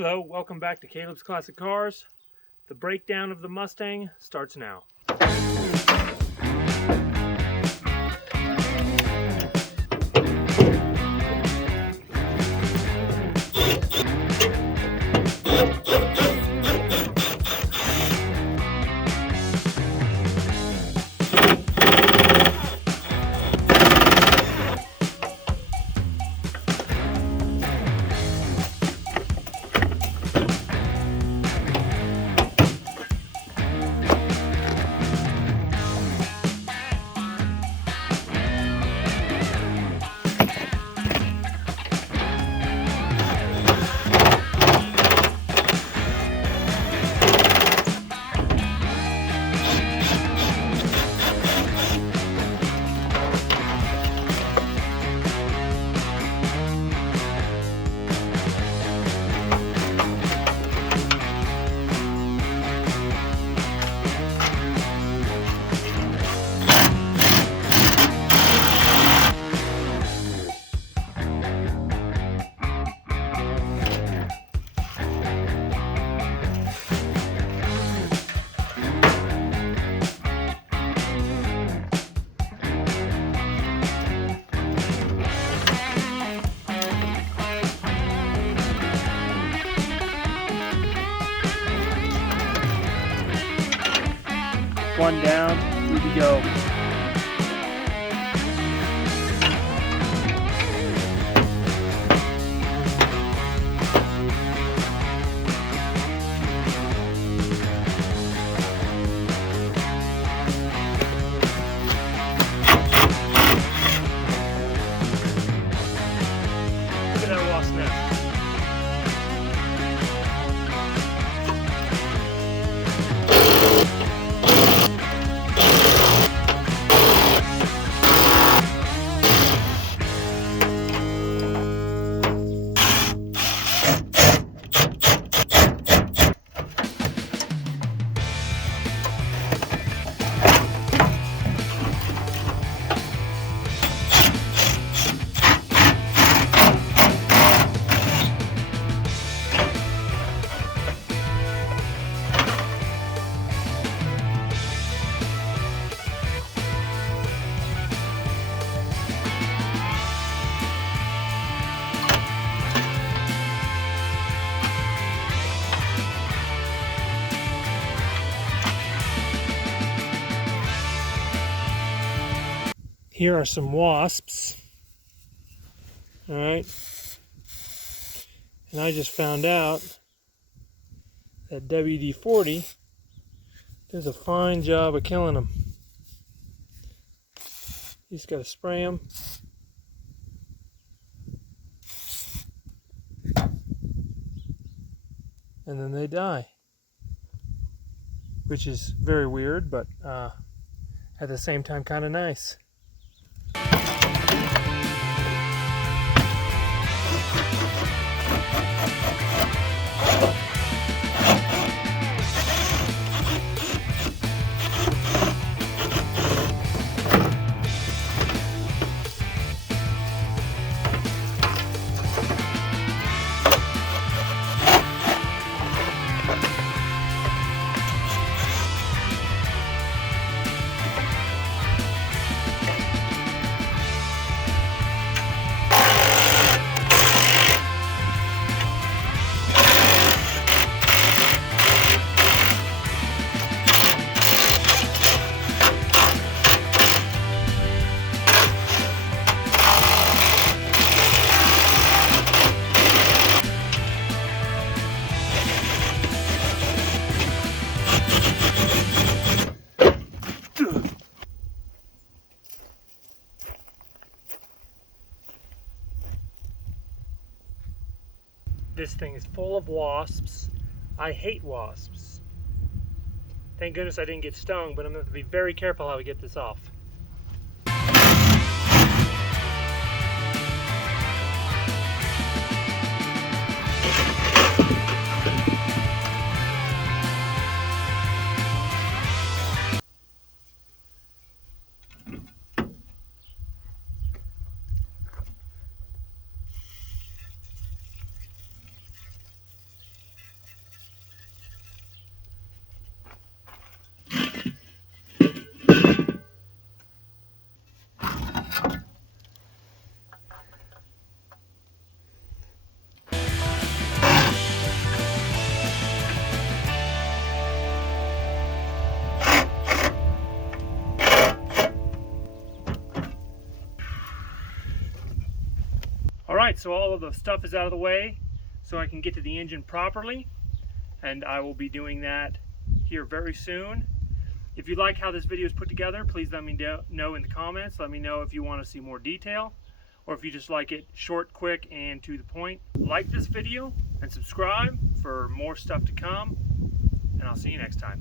Hello, welcome back to Caleb's Classic Cars. The breakdown of the Mustang starts now. One down, here we go. Look at that wasp now. Here are some wasps. All right. And I just found out that WD-40 does a fine job of killing them. You just got to spray them. And then they die. Which is very weird, but at the same time kind of nice. This thing is full of wasps. I hate wasps. Thank goodness I didn't get stung, but I'm going to have to be very careful how I get this off. Alright, so all of the stuff is out of the way so I can get to the engine properly, and I will be doing that here very soon. If you like how this video is put together, please let me know in the comments. Let me know if you want to see more detail, or if you just like it short, quick, and to the point. Like this video and subscribe for more stuff to come, and I'll see you next time.